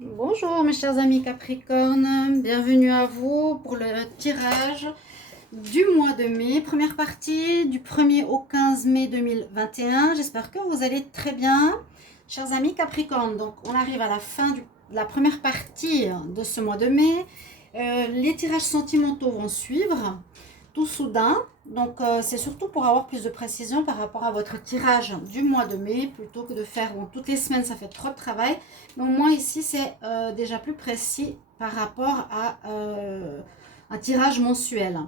Bonjour mes chers amis Capricorne, bienvenue à vous pour le tirage du mois de mai, première partie du 1er au 15 mai 2021. J'espère que vous allez très bien, chers amis Capricorne. Donc on arrive à la fin de la première partie de ce mois de mai. Les tirages sentimentaux vont suivre tout soudain. Donc c'est surtout pour avoir plus de précision par rapport à votre tirage du mois de mai, plutôt que de faire toutes les semaines, ça fait trop de travail. Mais au moins ici c'est déjà plus précis par rapport à un tirage mensuel.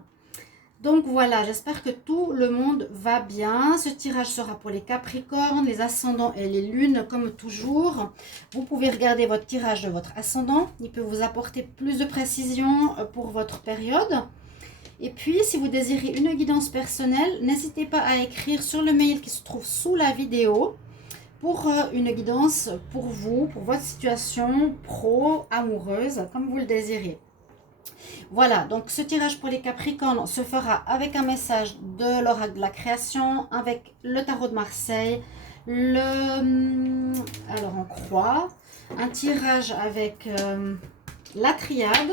Donc voilà, j'espère que tout le monde va bien. Ce tirage sera pour les Capricornes, les ascendants et les lunes comme toujours. Vous pouvez regarder votre tirage de votre ascendant. Il peut vous apporter plus de précision pour votre période. Et puis, si vous désirez une guidance personnelle, n'hésitez pas à écrire sur le mail qui se trouve sous la vidéo pour une guidance pour vous, pour votre situation pro, amoureuse, comme vous le désirez. Voilà, donc ce tirage pour les Capricornes se fera avec un message de l'oracle de la création, avec le tarot de Marseille, alors en croix, un tirage avec la triade,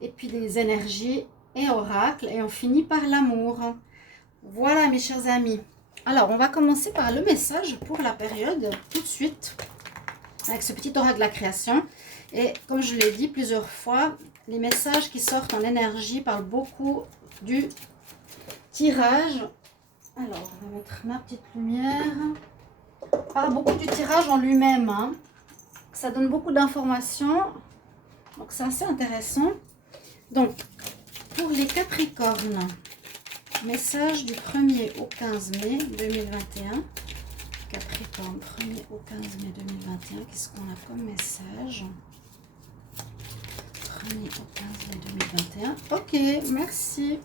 et puis des énergies et oracles, et on finit par l'amour. Voilà mes chers amis. Alors on va commencer par le message pour la période tout de suite, avec ce petit oracle de la création. Et comme je l'ai dit plusieurs fois, les messages qui sortent en énergie parlent beaucoup du tirage. Alors on va mettre ma petite lumière. Parle beaucoup du tirage en lui-même, hein. Ça donne beaucoup d'informations, donc c'est assez intéressant. Donc pour les Capricornes, message du 1er au 15 mai 2021. Capricorne, 1er au 15 mai 2021. Qu'est-ce qu'on a comme message? 1er au 15 mai 2021. Ok, merci.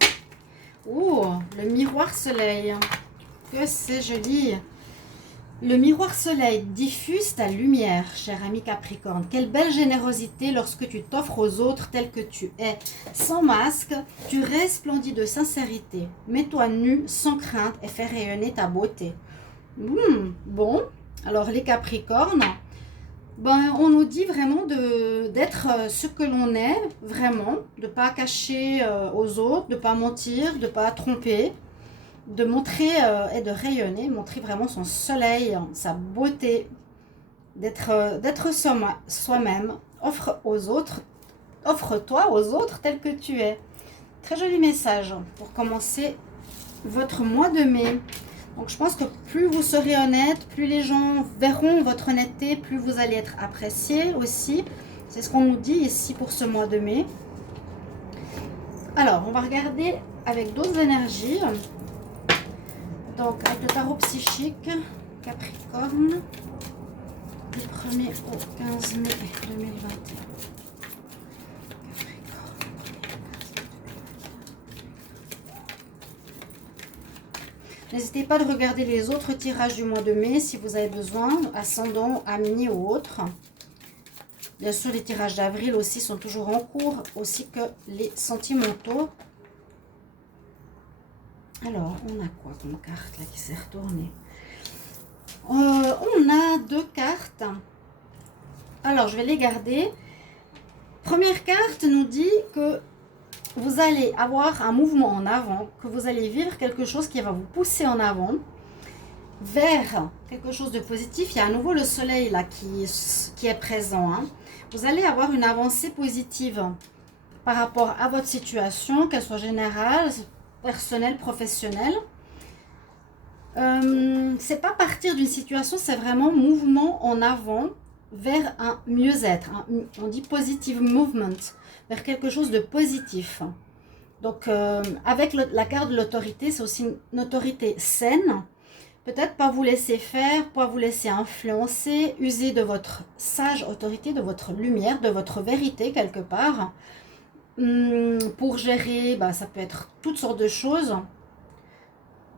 Oh, le miroir soleil. Que c'est joli. Le miroir soleil diffuse ta lumière, cher ami Capricorne. Quelle belle générosité lorsque tu t'offres aux autres tel que tu es. Sans masque, tu resplendis de sincérité. Mets-toi nu, sans crainte, et fais rayonner ta beauté. Bon, alors les Capricornes, on nous dit vraiment d'être ce que l'on est, vraiment, de ne pas cacher aux autres, de ne pas mentir, de ne pas tromper, de montrer et de rayonner, montrer vraiment son soleil, sa beauté, d'être soi-même. Offre-toi aux autres tel que tu es. Très joli message pour commencer votre mois de mai. Donc je pense que plus vous serez honnête, plus les gens verront votre honnêteté, plus vous allez être apprécié aussi. C'est ce qu'on nous dit ici pour ce mois de mai. Alors, on va regarder avec d'autres énergies. Donc, avec le tarot psychique, Capricorne, du 1er au 15 mai 2021. N'hésitez pas de regarder les autres tirages du mois de mai si vous avez besoin, ascendant, ami ou autre. Bien sûr, les tirages d'avril aussi sont toujours en cours, aussi que les sentimentaux. Alors, on a quoi comme carte là qui s'est retournée? On a deux cartes. Alors, je vais les garder. Première carte nous dit que vous allez avoir un mouvement en avant, que vous allez vivre quelque chose qui va vous pousser en avant vers quelque chose de positif. Il y a à nouveau le soleil là qui est présent, hein. Vous allez avoir une avancée positive par rapport à votre situation, qu'elle soit générale, personnelle, professionnelle. C'est pas partir d'une situation, c'est vraiment mouvement en avant vers un mieux-être. On dit positive movement, vers quelque chose de positif. Donc avec la carte de l'autorité, c'est aussi une autorité saine. Peut-être pas vous laisser faire, pas vous laisser influencer, user de votre sage autorité, de votre lumière, de votre vérité quelque part. Pour gérer, ça peut être toutes sortes de choses.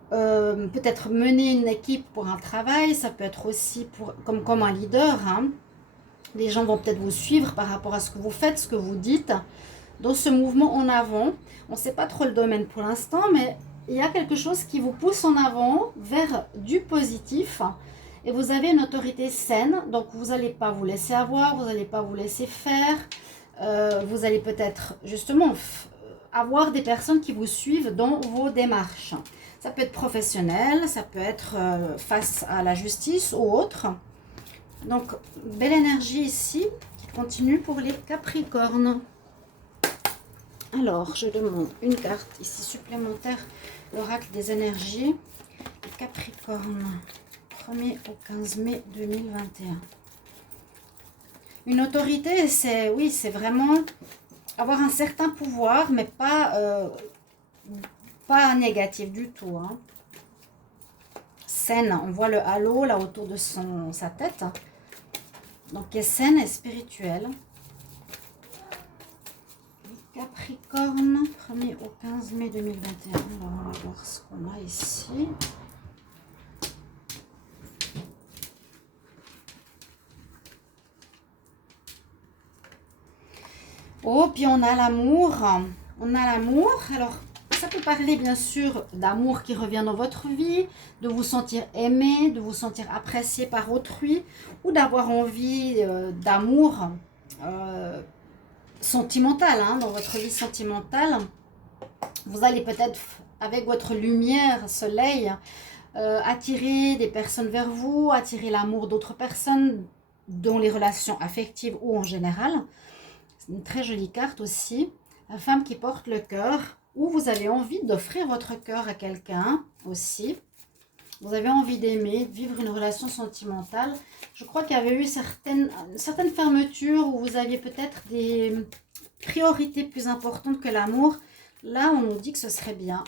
Peut-être mener une équipe pour un travail, ça peut être aussi comme un leader, hein. Les gens vont peut-être vous suivre par rapport à ce que vous faites, ce que vous dites. Dans ce mouvement en avant, on ne sait pas trop le domaine pour l'instant, mais il y a quelque chose qui vous pousse en avant vers du positif et vous avez une autorité saine, donc vous n'allez pas vous laisser avoir, vous n'allez pas vous laisser faire, vous allez peut-être justement avoir des personnes qui vous suivent dans vos démarches. Ça peut être professionnel, ça peut être face à la justice ou autre. Donc, belle énergie ici qui continue pour les Capricornes. Alors, je demande une carte ici supplémentaire, l'oracle des énergies. Les Capricornes, 1er au 15 mai 2021. Une autorité, c'est oui, c'est vraiment avoir un certain pouvoir, mais pas négatif du tout. Hein. Saine, on voit le halo là autour de sa tête. Donc, est saine et spirituelle. Capricorne, 1er au 15 mai 2021. Alors, on va voir ce qu'on a ici. Oh, puis on a l'amour. On a l'amour. Alors, ça peut parler bien sûr d'amour qui revient dans votre vie, de vous sentir aimé, de vous sentir apprécié par autrui, ou d'avoir envie d'amour sentimental, hein, dans votre vie sentimentale. Vous allez peut-être, avec votre lumière, soleil, attirer des personnes vers vous, attirer l'amour d'autres personnes, dans les relations affectives ou en général. C'est une très jolie carte aussi. La femme qui porte le cœur, ou vous avez envie d'offrir votre cœur à quelqu'un aussi. Vous avez envie d'aimer, de vivre une relation sentimentale. Je crois qu'il y avait eu certaines fermetures où vous aviez peut-être des priorités plus importantes que l'amour. Là, on nous dit que ce serait bien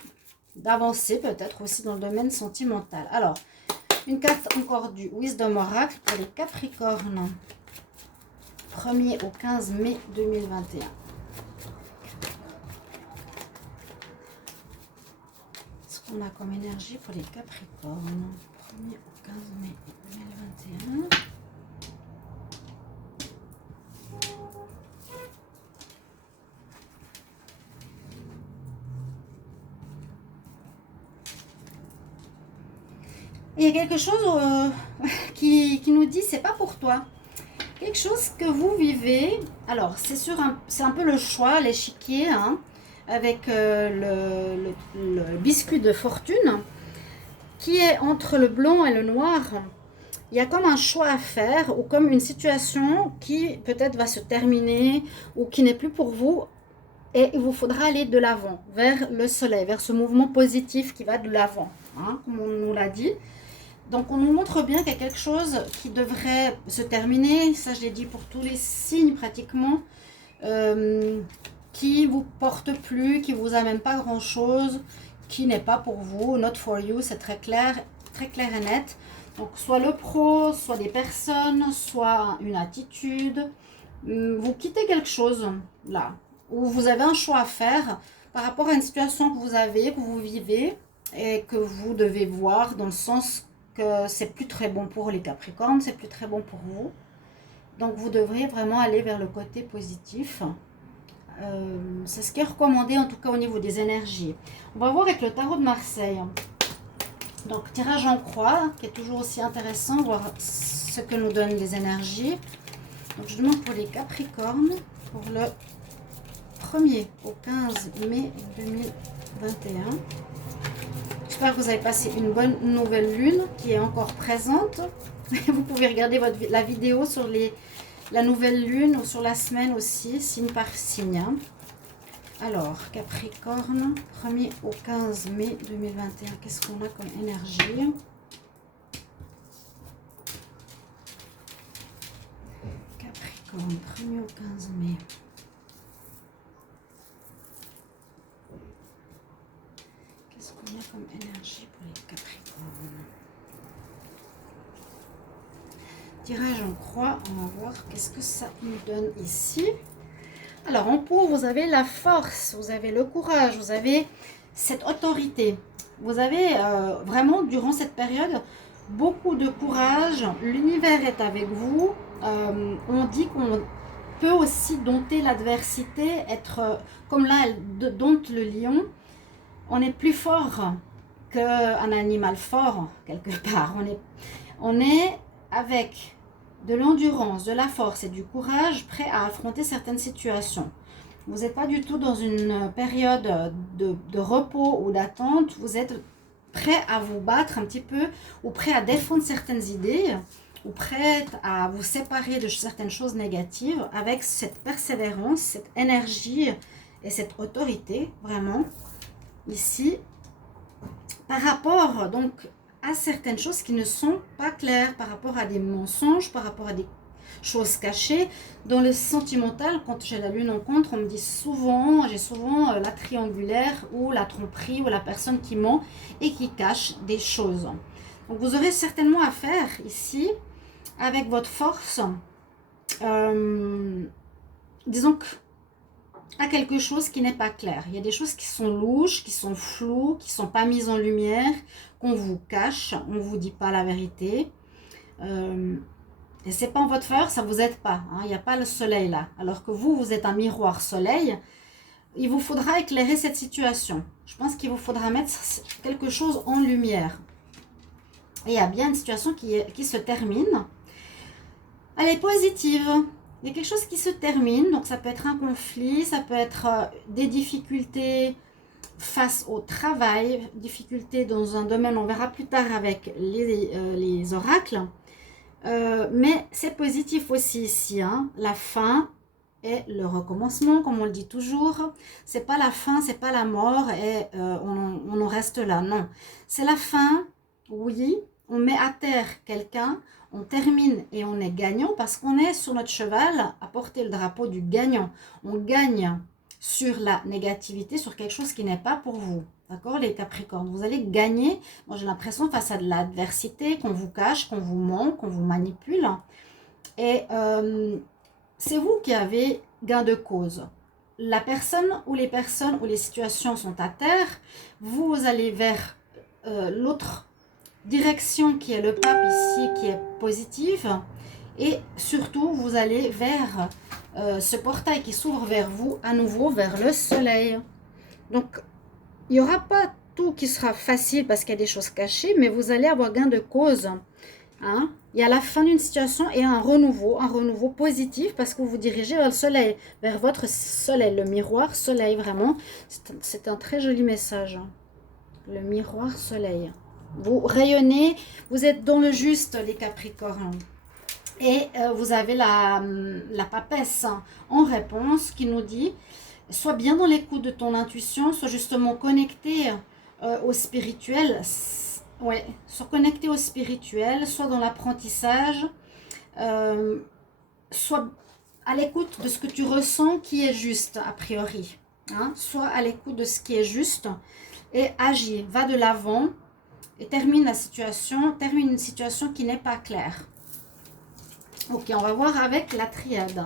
d'avancer peut-être aussi dans le domaine sentimental. Alors, une carte encore du Wisdom Oracle pour les Capricornes. 1er au 15 mai 2021. Ce qu'on a comme énergie pour les Capricornes. 1er au 15 mai 2021. Il y a quelque chose qui nous dit c'est pas pour toi. Quelque chose que vous vivez. Alors, c'est un peu le choix, l'échiquier, hein, avec le biscuit de fortune, qui est entre le blanc et le noir. Il y a comme un choix à faire, ou comme une situation qui peut-être va se terminer, ou qui n'est plus pour vous. Et il vous faudra aller de l'avant, vers le soleil, vers ce mouvement positif qui va de l'avant, hein, comme on nous l'a dit. Donc, on nous montre bien qu'il y a quelque chose qui devrait se terminer. Ça, je l'ai dit pour tous les signes pratiquement. Qui vous porte plus, qui vous amène pas grand-chose, qui n'est pas pour vous. Not for you, c'est très clair et net. Donc, soit le pro, soit des personnes, soit une attitude. Vous quittez quelque chose là, où vous avez un choix à faire par rapport à une situation que vous avez, que vous vivez et que vous devez voir dans le sens que c'est plus très bon pour les Capricornes, c'est plus très bon pour vous. Donc vous devrez vraiment aller vers le côté positif. C'est ce qui est recommandé en tout cas au niveau des énergies. On va voir avec le tarot de Marseille. Donc tirage en croix, qui est toujours aussi intéressant, voir ce que nous donnent les énergies. Donc je demande pour les Capricornes, pour le 1er au 15 mai 2021. J'espère que vous avez passé une bonne nouvelle lune qui est encore présente. Vous pouvez regarder la vidéo sur la nouvelle lune ou sur la semaine aussi, signe par signe. Alors, Capricorne, 1er au 15 mai 2021. Qu'est-ce qu'on a comme énergie? Capricorne, 1er au 15 mai. Qu'est-ce qu'on a comme énergie pour les Capricornes? Tirage en croix, on va voir qu'est-ce que ça nous donne ici. Alors en pot, vous avez la force, vous avez le courage, vous avez cette autorité. Vous avez vraiment durant cette période beaucoup de courage. L'univers est avec vous. On dit qu'on peut aussi dompter l'adversité, être comme là, elle dompte le lion. On est plus fort qu'un animal fort quelque part. On est avec de l'endurance, de la force et du courage, prêt à affronter certaines situations. Vous n'êtes pas du tout dans une période de repos ou d'attente. Vous êtes prêt à vous battre un petit peu, ou prêt à défendre certaines idées, ou prêt à vous séparer de certaines choses négatives avec cette persévérance, cette énergie et cette autorité, vraiment, ici, par rapport donc à certaines choses qui ne sont pas claires, par rapport à des mensonges, par rapport à des choses cachées. Dans le sentimental, quand j'ai la lune en contre, on me dit souvent, j'ai souvent la triangulaire ou la tromperie ou la personne qui ment et qui cache des choses. Donc vous aurez certainement affaire ici avec votre force, disons que à quelque chose qui n'est pas clair. Il y a des choses qui sont louches, qui sont floues, qui ne sont pas mises en lumière, qu'on vous cache, on ne vous dit pas la vérité. Et ce n'est pas en votre faveur, ça ne vous aide pas. Hein, il n'y a pas le soleil là. Alors que vous, vous êtes un miroir soleil. Il vous faudra éclairer cette situation. Je pense qu'il vous faudra mettre quelque chose en lumière. Et il y a bien une situation qui se termine. Elle est positive. Il y a quelque chose qui se termine, donc ça peut être un conflit, ça peut être des difficultés face au travail, difficultés dans un domaine, on verra plus tard avec les oracles. Mais c'est positif aussi ici, hein. La fin et le recommencement, comme on le dit toujours. C'est pas la fin, c'est pas la mort et on en reste là, non. C'est la fin, oui, on met à terre quelqu'un, on termine et on est gagnant parce qu'on est sur notre cheval à porter le drapeau du gagnant. On gagne sur la négativité, sur quelque chose qui n'est pas pour vous. D'accord, les Capricornes, vous allez gagner. Moi, j'ai l'impression face à de l'adversité, qu'on vous cache, qu'on vous ment, qu'on vous manipule. Et c'est vous qui avez gain de cause. La personne ou les personnes ou les situations sont à terre. Vous allez vers l'autre direction qui est le pape ici, qui est positive. Et surtout, vous allez vers ce portail qui s'ouvre vers vous, à nouveau vers le soleil. Donc, il n'y aura pas tout qui sera facile parce qu'il y a des choses cachées, mais vous allez avoir gain de cause. Hein? Il y a la fin d'une situation et un renouveau positif parce que vous vous dirigez vers le soleil, vers votre soleil, le miroir soleil, vraiment. C'est un très joli message. Le miroir soleil. Vous rayonnez, vous êtes dans le juste, les Capricornes. Et vous avez la papesse en réponse qui nous dit: sois bien dans l'écoute de ton intuition, sois justement connecté au spirituel. Ouais, sois connecté au spirituel, sois dans l'apprentissage, sois à l'écoute de ce que tu ressens qui est juste, a priori. Hein? Sois à l'écoute de ce qui est juste et agis, va de l'avant et termine une situation qui n'est pas claire. Ok, on va voir avec la triade.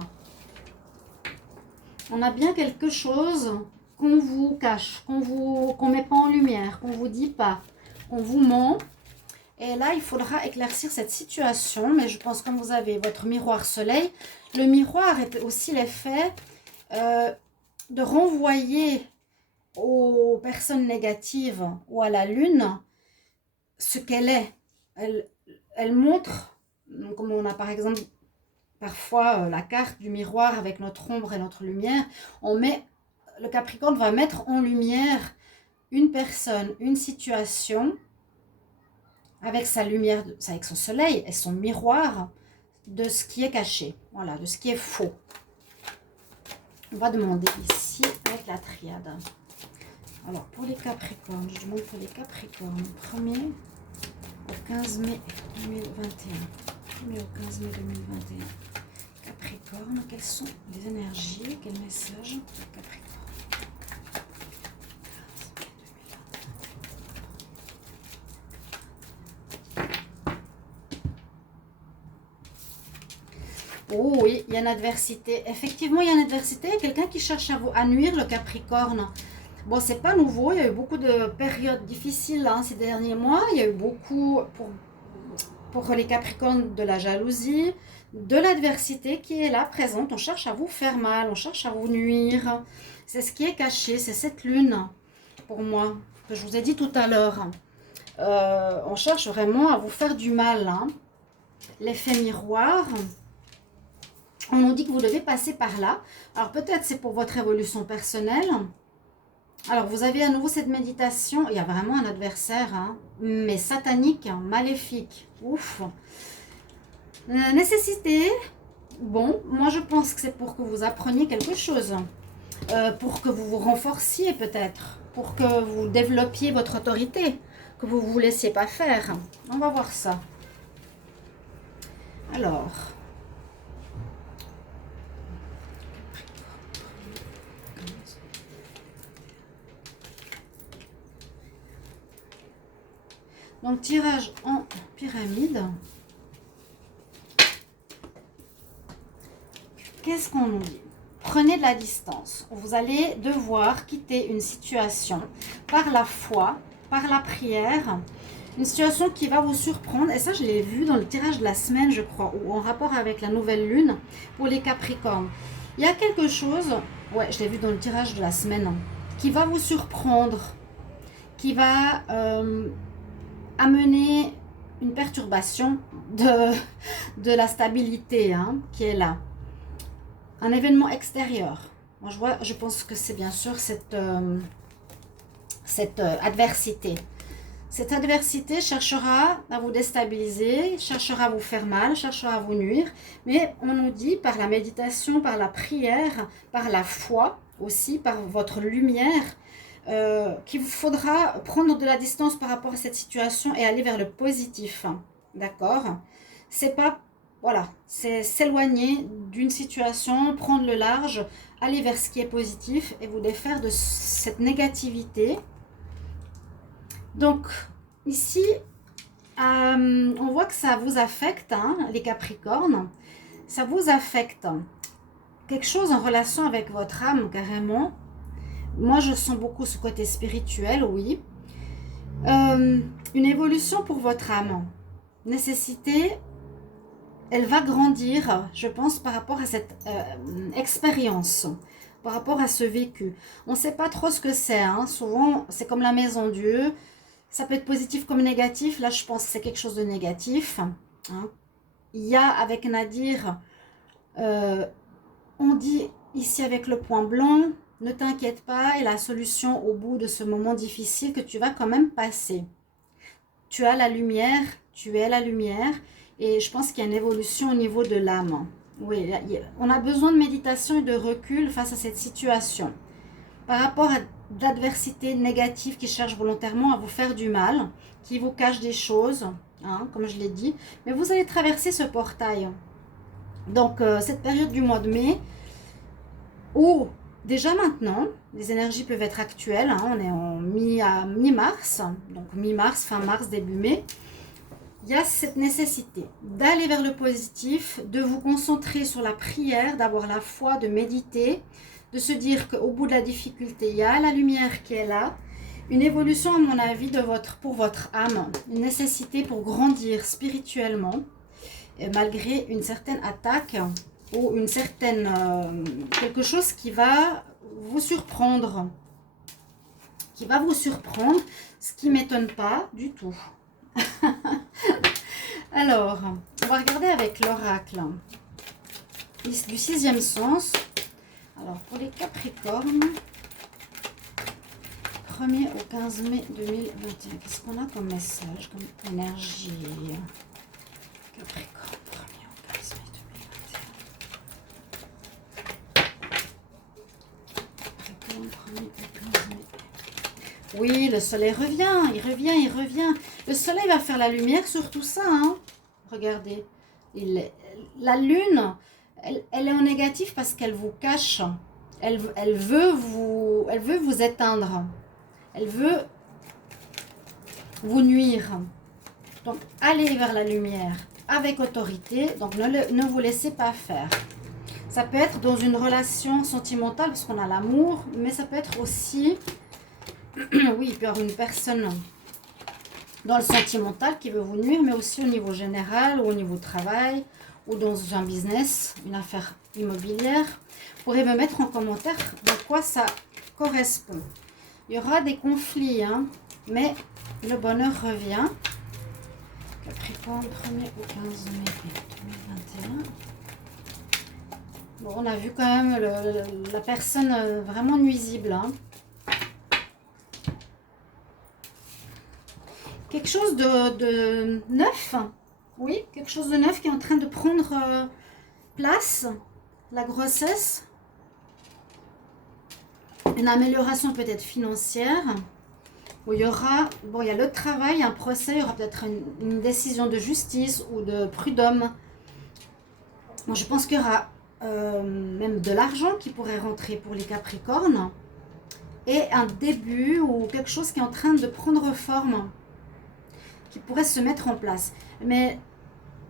On a bien quelque chose qu'on vous cache, qu'on met pas en lumière, qu'on vous dit pas, qu'on vous ment. Et là, il faudra éclaircir cette situation. Mais je pense que comme vous avez votre miroir soleil, le miroir est aussi l'effet de renvoyer aux personnes négatives ou à la lune ce qu'elle est. Elle montre, comme on a par exemple parfois la carte du miroir avec notre ombre et notre lumière, le Capricorne va mettre en lumière une personne, une situation avec sa lumière, avec son soleil et son miroir de ce qui est caché, voilà, de ce qui est faux. On va demander ici avec la triade. Alors pour les Capricornes, je demande pour les Capricornes, 1er au 15 mai 2021. 1er au 15 mai 2021. Capricorne, quelles sont les énergies, quel message Capricorne? Oh oui, il y a une adversité. Effectivement, il y a une adversité. Il y a quelqu'un qui cherche à nuire, le Capricorne. Bon, c'est pas nouveau. Il y a eu beaucoup de périodes difficiles ces derniers mois. Il y a eu beaucoup, pour les Capricornes, de la jalousie, de l'adversité qui est là, présente. On cherche à vous faire mal, on cherche à vous nuire. C'est ce qui est caché, c'est cette lune, pour moi, que je vous ai dit tout à l'heure. On cherche vraiment à vous faire du mal, hein. l'effet miroir. On nous dit que vous devez passer par là. Alors peut-être c'est pour votre évolution personnelle. Alors vous avez à nouveau cette méditation. Il y a vraiment un adversaire, hein, mais satanique, hein, maléfique. Ouf. Nécessité. Bon, moi je pense que c'est pour que vous appreniez quelque chose. Pour que vous vous renforciez peut-être. Pour que vous développiez votre autorité. Que vous ne vous laissiez pas faire. On va voir ça. Alors... Donc, tirage en pyramide. Qu'est-ce qu'on nous dit? Prenez de la distance. Vous allez devoir quitter une situation par la foi, par la prière. Une situation qui va vous surprendre. Et ça, je l'ai vu dans le tirage de la semaine, je crois, ou en rapport avec la nouvelle lune pour les Capricornes. Il y a quelque chose, ouais, je l'ai vu dans le tirage de la semaine, qui va vous surprendre, qui va... amener une perturbation de la stabilité, hein, qui est là. Un événement extérieur. Moi, je pense que c'est bien sûr cette adversité. Cette adversité cherchera à vous déstabiliser, cherchera à vous faire mal, cherchera à vous nuire. Mais on nous dit par la méditation, par la prière, par la foi aussi, par votre lumière, qu'il vous faudra prendre de la distance par rapport à cette situation et aller vers le positif, d'accord? C'est pas, voilà, c'est s'éloigner d'une situation, prendre le large, aller vers ce qui est positif et vous défaire de cette négativité. Donc, ici, on voit que ça vous affecte, hein, les Capricornes, ça vous affecte quelque chose en relation avec votre âme, carrément. Moi, je sens beaucoup ce côté spirituel, oui. Une évolution pour votre âme. Nécessité, elle va grandir, je pense, par rapport à cette expérience, par rapport à ce vécu. On ne sait pas trop ce que c'est, hein. Souvent, c'est comme la maison Dieu. Ça peut être positif comme négatif. Là, je pense que c'est quelque chose de négatif, hein. Il y a, avec Nadir, on dit ici avec le point blanc, ne t'inquiète pas, et la solution au bout de ce moment difficile que tu vas quand même passer. Tu as la lumière, tu es la lumière, et je pense qu'il y a une évolution au niveau de l'âme. Oui, on a besoin de méditation et de recul face à cette situation. Par rapport à l'adversité négative qui cherche volontairement à vous faire du mal, qui vous cache des choses, hein, comme je l'ai dit, mais vous allez traverser ce portail. Donc, cette période du mois de mai, où déjà maintenant, les énergies peuvent être actuelles, hein, on est en mi-mars, donc mi-mars, fin mars, début mai. Il y a cette nécessité d'aller vers le positif, de vous concentrer sur la prière, d'avoir la foi, de méditer, de se dire qu'au bout de la difficulté, il y a la lumière qui est là. Une évolution, à mon avis, pour votre âme, une nécessité pour grandir spirituellement, malgré une certaine attaque ou une certaine quelque chose qui va vous surprendre, ce qui m'étonne pas du tout. Alors, on va regarder avec l'oracle du 6e sens. Alors, pour les Capricornes, 1er au 15 mai 2021, qu'est-ce qu'on a comme message, comme énergie? Capricorne, 1er au 15 mai 2021. Capricorne, 1er au 15 mai. Oui, le soleil revient, il revient. Le soleil va faire la lumière sur tout ça, hein. Regardez, la lune, elle est en négatif parce qu'elle vous cache. Elle veut vous éteindre. Elle veut vous nuire. Donc, allez vers la lumière avec autorité. Donc, ne vous laissez pas faire. Ça peut être dans une relation sentimentale parce qu'on a l'amour, mais ça peut être aussi... oui, il peut y avoir une personne dans le sentimental qui veut vous nuire, mais aussi au niveau général ou au niveau travail ou dans un business, une affaire immobilière. Vous pourrez me mettre en commentaire de quoi ça correspond. Il y aura des conflits, hein, mais le bonheur revient. Capricorne, 1er au 15 mai 2021. Bon, on a vu quand même la personne vraiment nuisible. Hein. Quelque chose de neuf. Oui, quelque chose de neuf qui est en train de prendre place. La grossesse. Une amélioration peut-être financière. Où il y aura, bon, il y a le travail, un procès, il y aura peut-être une décision de justice ou de prud'homme. Bon, je pense qu'il y aura même de l'argent qui pourrait rentrer pour les Capricornes. Et un début ou quelque chose qui est en train de prendre forme, qui pourrait se mettre en place. Mais,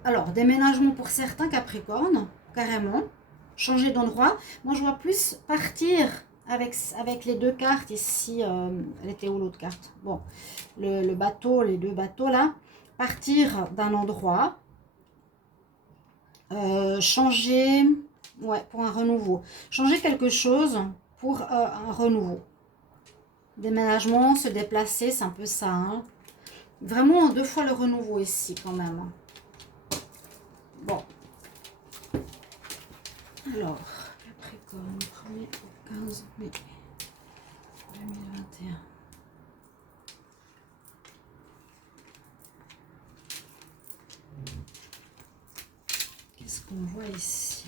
alors, déménagement pour certains Capricornes, carrément. Changer d'endroit. Moi, je vois plus partir avec les deux cartes ici. Elle était où l'autre carte? Bon, le bateau, les deux bateaux là. Partir d'un endroit. Changer, ouais, pour un renouveau. Changer quelque chose pour un renouveau. Déménagement, se déplacer, c'est un peu ça. Hein. Vraiment deux fois le renouveau ici quand même. Bon. Alors, Capricorne, 1er au 15 mai 2021. Qu'est-ce qu'on voit ici?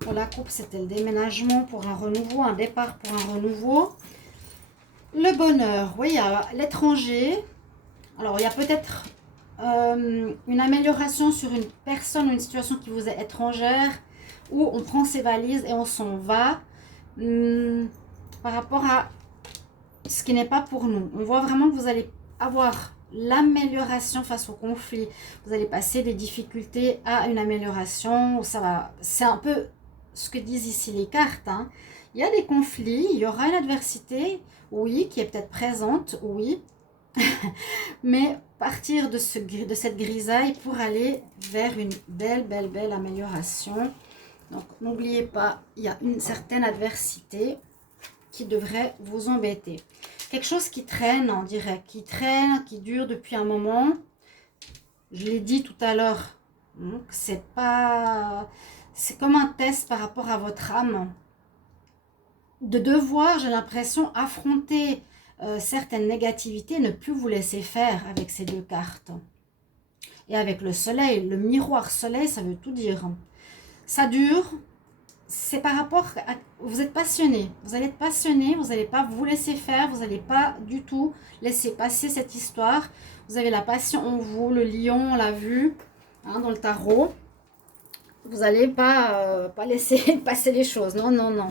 Pour la coupe, c'était le déménagement pour un renouveau, un départ pour un renouveau. Le bonheur, oui, il y a l'étranger. Alors, il y a peut-être une amélioration sur une personne ou une situation qui vous est étrangère, où on prend ses valises et on s'en va par rapport à ce qui n'est pas pour nous. On voit vraiment que vous allez avoir l'amélioration face au conflit. Vous allez passer des difficultés à une amélioration. Ça va, c'est un peu ce que disent ici les cartes. Hein. Il y a des conflits, il y aura une adversité, oui, qui est peut-être présente, oui. Mais partir de cette grisaille pour aller vers une belle amélioration. Donc, n'oubliez pas, il y a une certaine adversité qui devrait vous embêter. Quelque chose qui traîne, on dirait, qui traîne, qui dure depuis un moment. Je l'ai dit tout à l'heure, c'est pas... C'est comme un test par rapport à votre âme. De devoir, j'ai l'impression, affronter certaines négativités, ne plus vous laisser faire avec ces deux cartes. Et avec le soleil, le miroir soleil, ça veut tout dire. Ça dure, c'est par rapport à... Vous êtes passionné, vous allez être passionné, vous n'allez pas vous laisser faire, vous n'allez pas du tout laisser passer cette histoire. Vous avez la passion en vous, le lion, on l'a vu hein, dans le tarot. Vous n'allez pas laisser passer les choses, non, non, non.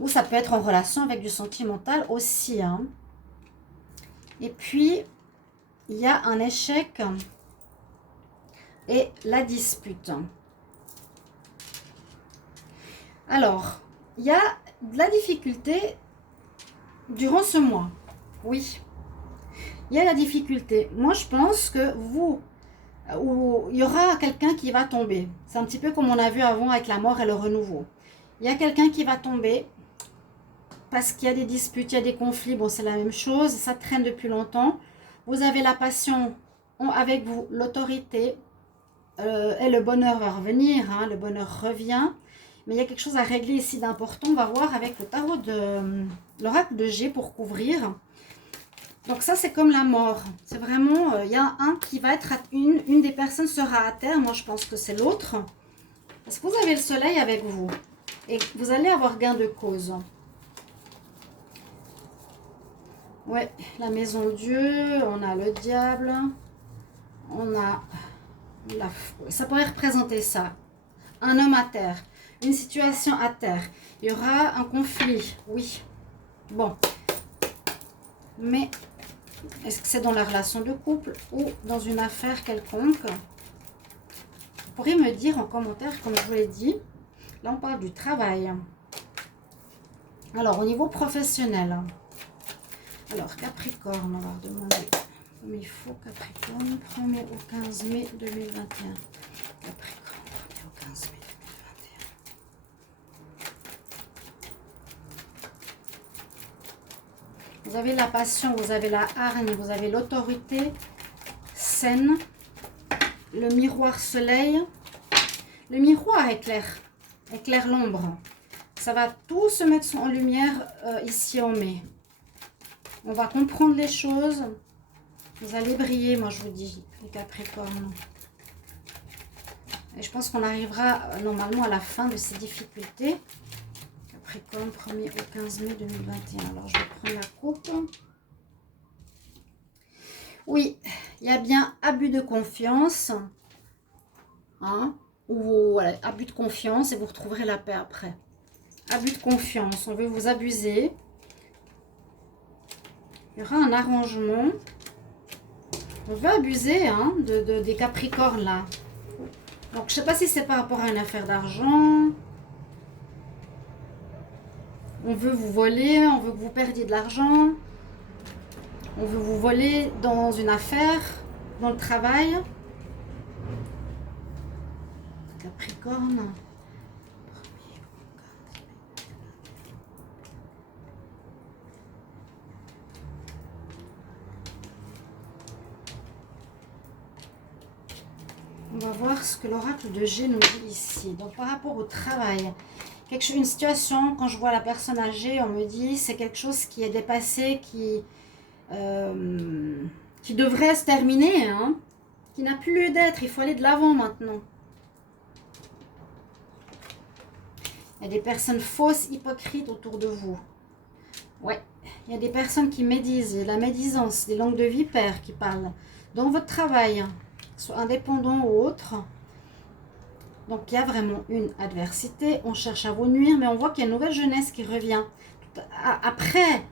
Ou ça peut être en relation avec du sentimental aussi. Hein. Et puis, il y a un échec et la dispute. Alors, il y a de la difficulté durant ce mois. Oui, il y a la difficulté. Moi, je pense que il y aura quelqu'un qui va tomber. C'est un petit peu comme on a vu avant avec la mort et le renouveau. Il y a quelqu'un qui va tomber parce qu'il y a des disputes, il y a des conflits. Bon, c'est la même chose, ça traîne depuis longtemps. Vous avez la passion avec vous, l'autorité et le bonheur va revenir. Hein, le bonheur revient. Mais il y a quelque chose à régler ici d'important. On va voir avec le tarot de l'oracle de G pour couvrir. Donc ça, c'est comme la mort. C'est vraiment, il y a un qui va être, une des personnes sera à terre. Moi, je pense que c'est l'autre. Parce que vous avez le soleil avec vous. Et vous allez avoir gain de cause. Ouais, la maison Dieu, on a le diable. On a ça pourrait représenter ça. Un homme à terre. Une situation à terre. Il y aura un conflit, oui. Bon. Mais, est-ce que c'est dans la relation de couple ou dans une affaire quelconque? Vous pourrez me dire en commentaire, comme je vous l'ai dit. Là, on parle du travail. Alors, au niveau professionnel. Alors, Capricorne, on va redemander comme il faut. Capricorne, 1er au 15 mai 2021. Capricorne, 1er au 15 mai 2021. Vous avez la passion, vous avez la hargne, vous avez l'autorité saine. Le miroir soleil. Le miroir éclaire l'ombre. Ça va tout se mettre en lumière ici en mai. On va comprendre les choses. Vous allez briller, moi je vous dis, les Capricornes. Et je pense qu'on arrivera normalement à la fin de ces difficultés. Capricorne, 1er au 15 mai 2021. Alors je vais prendre la coupe. Oui, il y a bien abus de confiance. Hein, ou voilà, abus de confiance et vous retrouverez la paix après. Abus de confiance, on veut vous abuser. Il y aura un arrangement. On veut abuser hein, des Capricornes là. Donc je ne sais pas si c'est par rapport à une affaire d'argent. On veut vous voler, on veut que vous perdiez de l'argent. On veut vous voler dans une affaire, dans le travail. Capricorne. On va voir ce que l'oracle de G nous dit ici. Donc par rapport au travail, une situation, quand je vois la personne âgée, on me dit c'est quelque chose qui est dépassé, qui devrait se terminer, hein, qui n'a plus lieu d'être. Il faut aller de l'avant maintenant. Il y a des personnes fausses, hypocrites autour de vous. Ouais, il y a des personnes qui médisent, la médisance, des langues de vipère qui parlent. Dans votre travail, soit indépendant ou autre. Donc il y a vraiment une adversité, on cherche à vous nuire, mais on voit qu'il y a une nouvelle jeunesse qui revient. Après,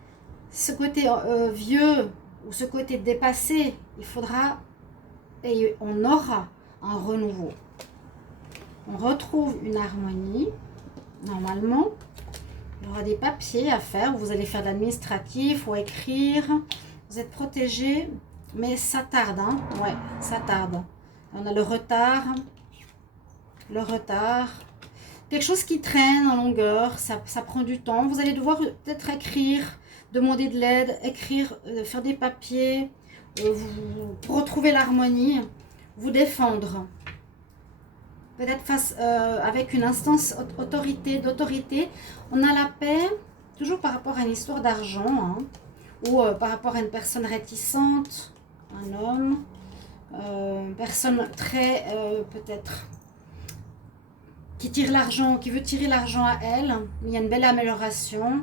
ce côté vieux ou ce côté dépassé, il faudra et on aura un renouveau. On retrouve une harmonie, normalement. Il y aura des papiers à faire, vous allez faire de l'administratif ou écrire. Vous êtes protégé, mais ça tarde, hein. Ouais, ça tarde. On a le retard. Le retard. Quelque chose qui traîne en longueur, ça prend du temps. Vous allez devoir peut-être écrire, demander de l'aide, écrire, faire des papiers, pour retrouver l'harmonie, vous défendre. Peut-être face avec une instance d'autorité. On a la paix, toujours par rapport à une histoire d'argent, hein, ou par rapport à une personne réticente, un homme, une personne très, peut-être, qui tire l'argent, qui veut tirer l'argent à elle. Il y a une belle amélioration,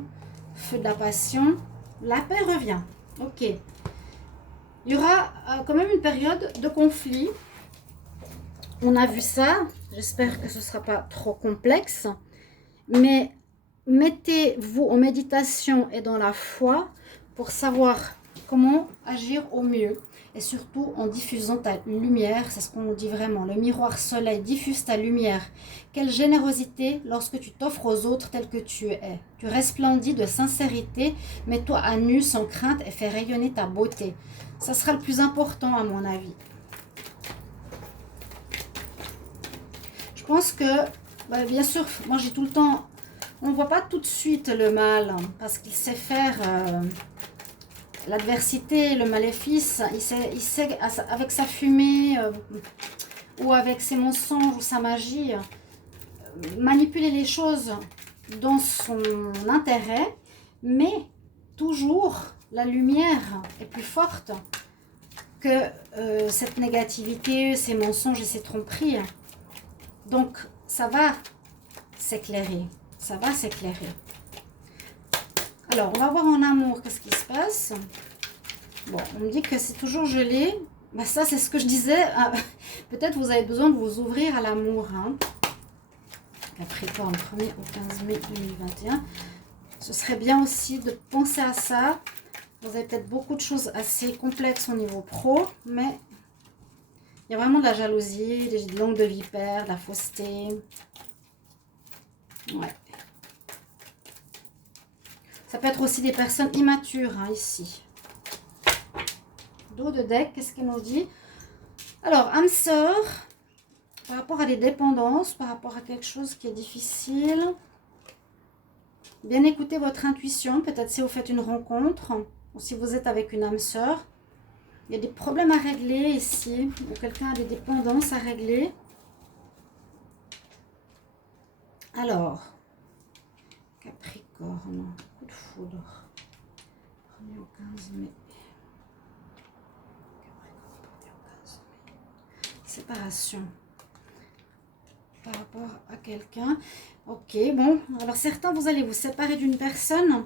feu de la passion. La paix revient, ok. Il y aura quand même une période de conflit. On a vu ça. J'espère que ce ne sera pas trop complexe. Mais mettez-vous en méditation et dans la foi pour savoir comment agir au mieux. Et surtout en diffusant ta lumière. C'est ce qu'on nous dit vraiment. Le miroir soleil diffuse ta lumière. Quelle générosité lorsque tu t'offres aux autres tel que tu es. Tu resplendis de sincérité. Mets-toi à nu sans crainte et fais rayonner ta beauté. Ça sera le plus important à mon avis. Je pense que, bah, bien sûr, moi j'ai tout le temps, on ne voit pas tout de suite le mal, hein, parce qu'il sait faire l'adversité, le maléfice, il sait avec sa fumée, ou avec ses mensonges, ou sa magie, manipuler les choses dans son intérêt, mais toujours la lumière est plus forte que cette négativité, ces mensonges et ces tromperies. Donc, ça va s'éclairer. Ça va s'éclairer. Alors, on va voir en amour qu'est-ce qui se passe. Bon, on me dit que c'est toujours gelé. Ben, ça, c'est ce que je disais. Peut-être vous avez besoin de vous ouvrir à l'amour. Hein. Capricorne, 1er au 15 mai 2021. Ce serait bien aussi de penser à ça. Vous avez peut-être beaucoup de choses assez complexes au niveau pro, mais il y a vraiment de la jalousie, des langues de vipère, de la fausseté. Ouais. Ça peut être aussi des personnes immatures, hein, ici. Dos de deck, qu'est-ce qu'il nous dit? Alors, âme sœur, par rapport à des dépendances, par rapport à quelque chose qui est difficile. Bien écouter votre intuition, peut-être si vous faites une rencontre. ou si vous êtes avec une âme sœur, il y a des problèmes à régler ici, ou quelqu'un a des dépendances à régler. Alors, Capricorne, coup de foudre, 1er au 15 mai. Séparation par rapport à quelqu'un. Ok, bon, alors certains, vous allez vous séparer d'une personne.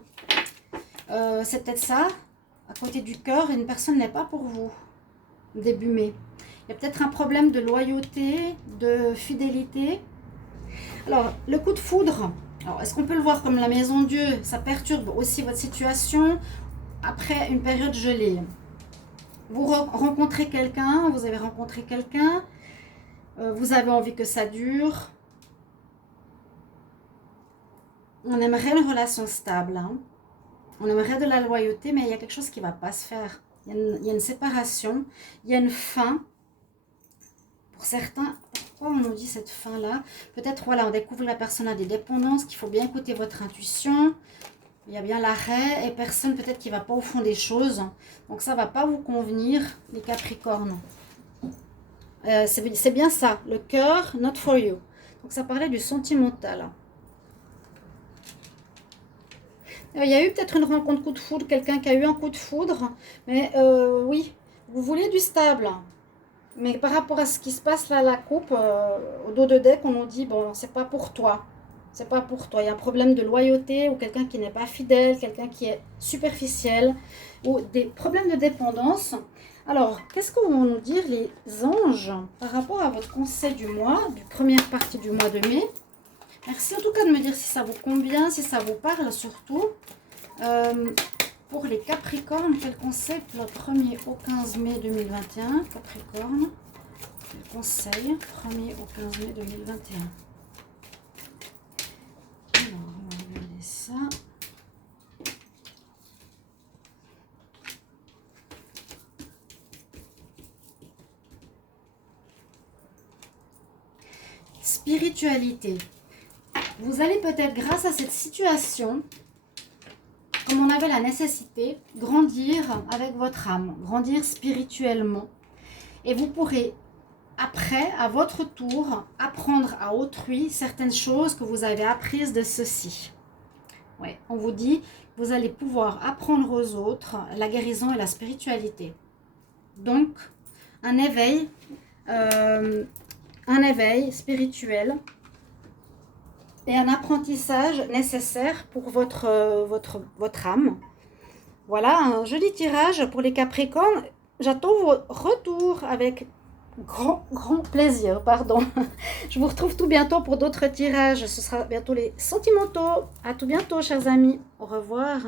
C'est peut-être ça, à côté du cœur, une personne n'est pas pour vous, début mai. Il y a peut-être un problème de loyauté, de fidélité. Alors, le coup de foudre, est-ce qu'on peut le voir comme la maison Dieu? Ça perturbe aussi votre situation après une période gelée. Vous rencontrez quelqu'un, vous avez rencontré quelqu'un, vous avez envie que ça dure. On aimerait une relation stable, hein. On aimerait de la loyauté, mais il y a quelque chose qui ne va pas se faire. Il y a une séparation, il y a une fin. Pour certains, pourquoi on nous dit cette fin-là? Peut-être, voilà, on découvre la personne a des dépendances, qu'il faut bien écouter votre intuition. Il y a bien l'arrêt et personne peut-être qui ne va pas au fond des choses. Donc ça ne va pas vous convenir, les Capricornes. C'est bien ça, le cœur, not for you. Donc ça parlait du sentimental. Il y a eu peut-être une rencontre coup de foudre, quelqu'un qui a eu un coup de foudre. Mais oui, vous voulez du stable. Mais par rapport à ce qui se passe là, la coupe, au dos de deck, on nous dit, bon, c'est pas pour toi. C'est pas pour toi. Il y a un problème de loyauté ou quelqu'un qui n'est pas fidèle, quelqu'un qui est superficiel ou des problèmes de dépendance. Alors, qu'est-ce que vont nous dire les anges par rapport à votre conseil du mois, de première partie du mois de mai? Merci en tout cas de me dire si ça vous convient, si ça vous parle surtout. Pour les Capricornes, quel conseil pour le 1er au 15 mai 2021? Capricorne, quel conseil 1er au 15 mai 2021? Alors, on va regarder ça. Spiritualité. Vous allez peut-être, grâce à cette situation, comme on avait la nécessité, grandir avec votre âme, grandir spirituellement. Et vous pourrez, après, à votre tour, apprendre à autrui certaines choses que vous avez apprises de ceci. Ouais, on vous dit que vous allez pouvoir apprendre aux autres la guérison et la spiritualité. Donc, un éveil spirituel et un apprentissage nécessaire pour votre âme. Voilà, un joli tirage pour les Capricornes. J'attends vos retours avec grand plaisir. Pardon. Je vous retrouve tout bientôt pour d'autres tirages. Ce sera bientôt les sentimentaux. À tout bientôt, chers amis. Au revoir.